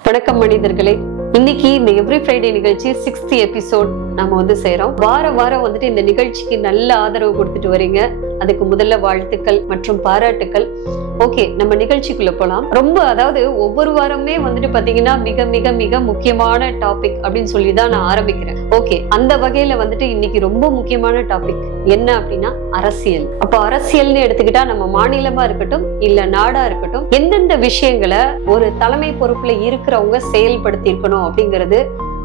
வணக்கம் மனிதர்களே. இன்னைக்கு இந்த எவ்ரி ஃப்ரைடே நிகழ்ச்சி 6th எபிசோட் நாம செய்றோம். வாரம் வந்துட்டு இந்த நிகழ்ச்சிக்கு நல்ல ஆதரவு கொடுத்துட்டு வரீங்க. அதுக்கு முதல்ல வாழ்த்துக்கள் மற்றும் பாராட்டுக்கள். ஓகே, நம்ம நிகழ்ச்சிக்குள்ள போலாம். அதாவது ஒவ்வொரு வாரமே வந்துட்டு பாத்தீங்கன்னா மிக மிக மிக முக்கியமான டாபிக் அப்படின்னு சொல்லிதான் நான் ஆரம்பிக்கிறேன். ஓகே, அந்த வகையில வந்துட்டு இன்னைக்கு ரொம்ப முக்கியமான டாபிக் என்ன அப்படின்னா அரசியல். அப்ப அரசியல்னு எடுத்துக்கிட்டா நம்ம மாநிலமா இருக்கட்டும் இல்ல நாடா இருக்கட்டும், எந்தெந்த விஷயங்களை ஒரு தலைமை பொறுப்புல இருக்கிறவங்க செயல்படுத்தி இருக்கணும் அப்படிங்கிறது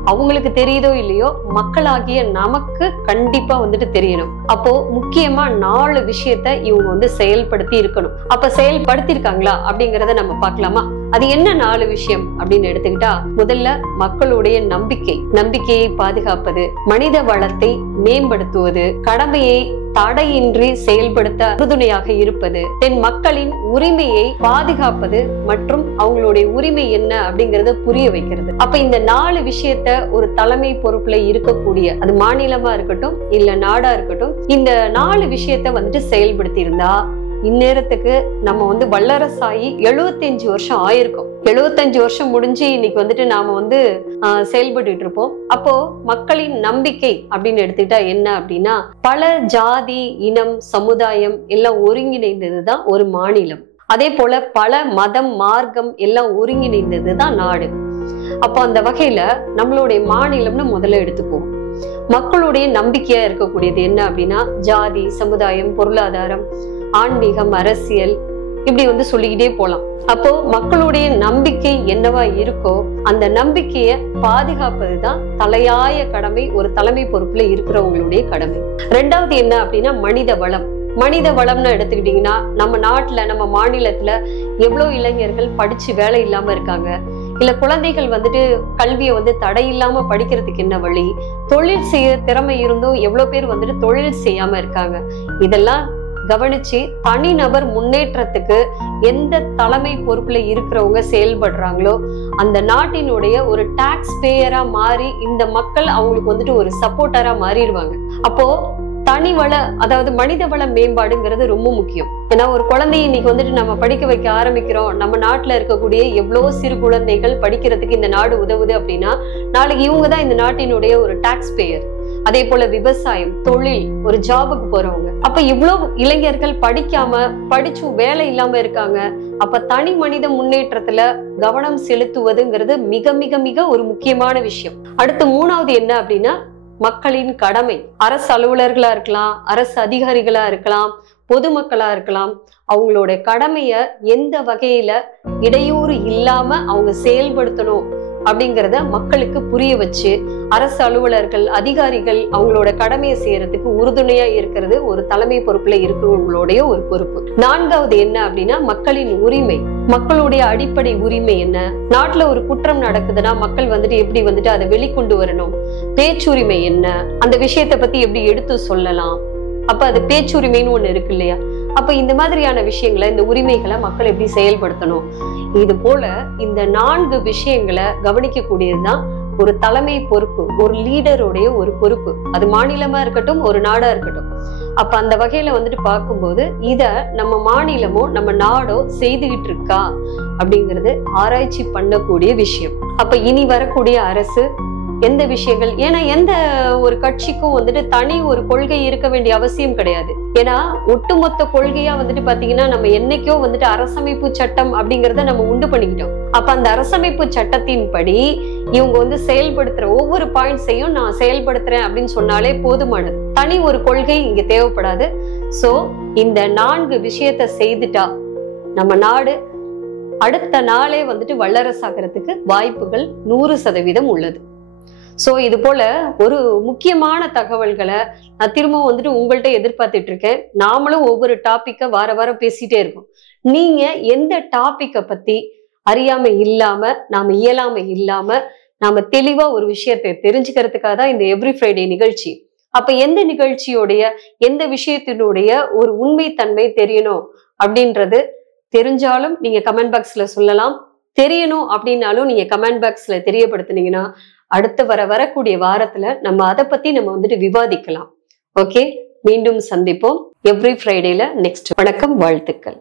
அவங்களுக்கு தெரியுதோ இல்லையோ மக்களாகிய நமக்கு கண்டிப்பா வந்துட்டு தெரியணும். அப்போ முக்கியமா 4 விஷயத்த இவங்க செயல்படுத்தி இருக்கணும். அப்ப செயல்படுத்தி இருக்காங்களா அப்படிங்கறத நம்ம பார்க்கலாமா? அது என்ன 4 விஷயம் அப்படின்னு எடுத்துக்கிட்டா, முதல்ல மக்களுடைய நம்பிக்கையை பாதுகாப்பது, மனித வளத்தை மேம்படுத்துவது, கடமையை தடையின்றி செயல்படுத்த உறுதுணையாக இருப்பது, மக்களின் உரிமையை பாதுகாப்பது மற்றும் அவங்களுடைய உரிமை என்ன அப்படிங்கறத புரிய வைக்கிறது. அப்ப இந்த 4 விஷயத்த ஒரு தலைமை பொறுப்புல இருக்கக்கூடிய, அது மாநிலமா இருக்கட்டும் இல்ல நாடா இருக்கட்டும், இந்த 4 விஷயத்த செயல்படுத்தி இருந்தா இந்நேரத்துக்கு நம்ம வல்லரசாயி 75 வருஷம் ஆயிருக்கும். 75 வருஷம் முடிஞ்சு இன்னைக்கு நாம செயல்பட்டு இருப்போம். அப்போ மக்களின் நம்பிக்கை அப்படின்னு எடுத்துக்கிட்டா என்ன அப்படின்னா, பல ஜாதி, இனம், சமுதாயம் எல்லாம் ஒருங்கிணைந்ததுதான் ஒரு மாநிலம். அதே போல பல மதம், மார்க்கம் எல்லாம் ஒருங்கிணைந்ததுதான் நாடு. அப்போ அந்த வகையில நம்மளுடைய மாநிலம்னு முதல்ல எடுத்துப்போம். மக்களுடைய நம்பிக்கையா இருக்கக்கூடியது என்ன அப்படின்னா, ஜாதி, சமுதாயம், பொருளாதாரம், ஆன்மீகம், அரசியல், இப்படி சொல்லிக்கிட்டே போலாம். அப்போ மக்களுடைய நம்பிக்கை என்னவா இருக்கோ அந்த நம்பிக்கையை பாதுகாப்பதுதான் தலையாய கடமை, ஒரு தலைமை பொறுப்புல இருக்கிறவங்களுடைய கடமை. 2வது என்ன அப்படின்னா மனித வளம்னு எடுத்துக்கிட்டீங்கன்னா, நம்ம நாட்டுல, நம்ம மாநிலத்துல எவ்வளவு இளைஞர்கள் படிச்சு வேலை இல்லாம இருக்காங்க, இல்ல குழந்தைகள் கல்வியை தடை இல்லாம படிக்கிறதுக்கு என்ன வழி, தொழில் செய்ய திறமை இருந்தும் எவ்வளவு பேர் தொழில் செய்யாம இருக்காங்க. இதெல்லாம் கவனிச்சு தனிநபர் முன்னேற்றத்துக்கு எந்த தலைமை பொறுப்புல இருக்கிறவங்க செயல்படுறாங்களோ அந்த நாட்டினுடைய ஒரு டாக்ஸ் பேயரா மாறி இந்த மக்கள் அவங்களுக்கு ஒரு சப்போர்ட்டரா மாறிடுவாங்க. அப்போ தனிவள, அதாவது மனித வள மேம்பாடுங்கிறது ரொம்ப முக்கியம். ஏன்னா ஒரு குழந்தையை இன்னைக்கு நம்ம படிக்க வைக்க ஆரம்பிக்கிறோம், நம்ம நாட்டுல இருக்கக்கூடிய எவ்வளவு சிறு குழந்தைகள் படிக்கிறதுக்கு இந்த நாடு உதவுது அப்படின்னா, நாளைக்கு இவங்கதான் இந்த நாட்டினுடைய ஒரு டாக்ஸ் பேயர். அதே போல விவசாயம், தொழில், ஒரு ஜாபுக்கு போறவங்க. அப்ப இவ்வளவு இளைஞர்கள் படிச்சு வேலை இல்லாம இருக்காங்க. அப்ப தனி மனித முன்னேற்றத்துல கவனம் செலுத்துவதுங்கிறது மிக மிக மிக ஒரு முக்கியமான விஷயம். அடுத்து 3வது என்ன அப்படின்னா, மக்களின் கடமை. அரசு அலுவலர்களா இருக்கலாம், அரசு அதிகாரிகளா இருக்கலாம், பொதுமக்களா இருக்கலாம், அவங்களோட கடமைய எந்த வகையில இடையூறு இல்லாம அவங்க செயல்படுத்தணும் அப்படிங்கிறத மக்களுக்கு புரிய வச்சு, அரசு அலுவலர்கள், அதிகாரிகள் அவங்களோட கடமையை செய்யறதுக்கு உறுதுணையா இருக்கிறது ஒரு தலைமை பொறுப்புல இருக்கிறவங்களுடைய ஒரு பொறுப்பு. 4வது என்ன அப்படின்னா, மக்களின் உரிமை. மக்களுடைய அடிப்படை உரிமை என்ன? நாட்டுல ஒரு குற்றம் நடக்குதுன்னா மக்கள் எப்படி அதை வெளிக்கொண்டு வரணும், பேச்சுரிமை என்ன, அந்த விஷயத்த பத்தி எப்படி எடுத்து சொல்லலாம், அப்ப அது பேச்சுரிமைன்னு ஒண்ணு இருக்கு இல்லையா? அப்ப இந்த மாதிரியான விஷயங்களை, இந்த உரிமைகளை மக்கள் எப்படி செயல்படுத்தணும், இது போல இந்த 4 விஷயங்களை கவனிக்கக்கூடியதுதான் ஒரு தலைமை பொறுப்பு, ஒரு லீடருடைய ஒரு பொறுப்பு. அது மாநிலமா இருக்கட்டும், ஒரு நாடா இருக்கட்டும். அப்ப அந்த வகையில பார்க்கும்போது இத நம்ம மாநிலமோ நம்ம நாடோ செய்துகிட்டு இருக்கா அப்படிங்கிறது ஆராய்ச்சி பண்ணக்கூடிய விஷயம். அப்ப இனி வரக்கூடிய அரசு எந்த விஷயங்கள், ஏன்னா எந்த ஒரு கட்சிக்கும் தனி ஒரு கொள்கை இருக்க வேண்டிய அவசியம் கிடையாது. ஏன்னா ஒட்டுமொத்த கொள்கையா பாத்தீங்கன்னா நம்ம என்னைக்கோ அரசமைப்பு சட்டம் அப்படிங்கறத நம்ம உண்டு பண்ணிக்கிட்டோம். அப்ப அந்த அரசமைப்பு சட்டத்தின்படி இவங்க செயல்படுத்துற ஒவ்வொரு பாயிண்ட்ஸையும் நான் செயல்படுத்துறேன் அப்படின்னு சொன்னாலே போதுமானது. தனி ஒரு கொள்கை இங்க தேவைப்படாது. சோ இந்த 4 விஷயத்த செய்துட்டா நம்ம நாடு அடுத்த நாளே வல்லரசாகிறதுக்கு வாய்ப்புகள் 100% உள்ளது. சோ இது போல ஒரு முக்கியமான தகவல்களை நான் திரும்பவும் உங்கள்கிட்ட எதிர்பார்த்துட்டு இருக்கேன். நாமளும் ஒவ்வொரு டாபிக்க வாரம் பேசிட்டே இருக்கோம். நீங்க எந்த டாபிக்க பத்தி அறியாம இல்லாம, நாம இயலாம இல்லாம, நாம தெளிவா ஒரு விஷயத்தை தெரிஞ்சுக்கிறதுக்காக தான் இந்த எவ்ரி ஃப்ரைடே நிகழ்ச்சி. அப்ப எந்த நிகழ்ச்சியோடைய, எந்த விஷயத்தினுடைய ஒரு உண்மை தன்மை தெரியணும் அப்படின்றது தெரிஞ்சாலும் நீங்க கமெண்ட் பாக்ஸ்ல சொல்லலாம். தெரியணும் அப்படின்னாலும் நீங்க கமெண்ட் பாக்ஸ்ல தெரியப்படுத்தினீங்கன்னா அடுத்து வரக்கூடிய வாரத்துல நம்ம அதை பத்தி நம்ம விவாதிக்கலாம். ஓகே, மீண்டும் சந்திப்போம் எவ்ரி ஃப்ரைடேல நெக்ஸ்ட். வணக்கம், வாழ்த்துக்கள்.